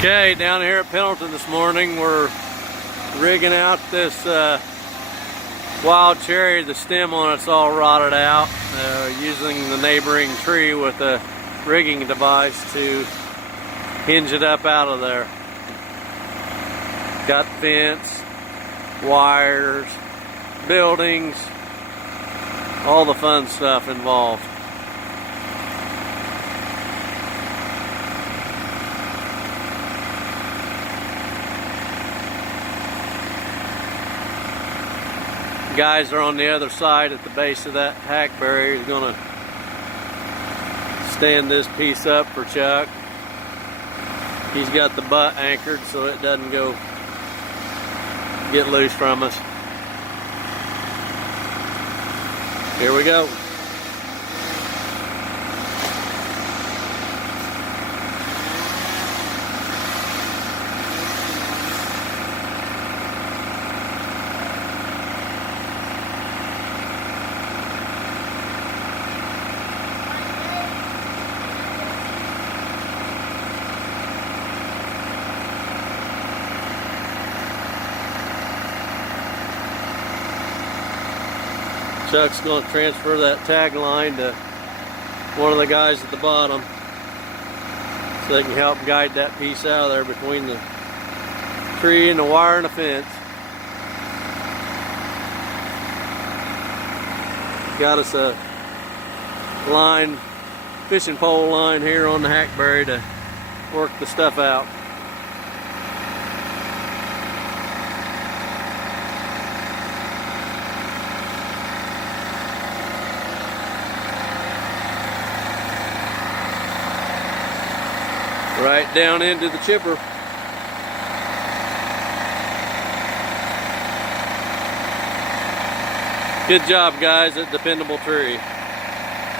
Okay, down here at Pendleton this morning, we're rigging out this wild cherry. The stem on it's all rotted out, using the neighboring tree with a rigging device to hinge it up out of there. Got fence, wires, buildings, all the fun stuff involved. Guys are on the other side at the base of that hackberry. He's gonna stand this piece up for Chuck. He's got the butt anchored so it doesn't go get loose from us. Here we go. Chuck's going to transfer that tag line to one of the guys at the bottom so they can help guide that piece out of there between the tree and the wire and the fence. Got us a line, fishing pole line here on the hackberry to work the stuff out. Right down into the chipper. Good job, guys, at Dependable Tree.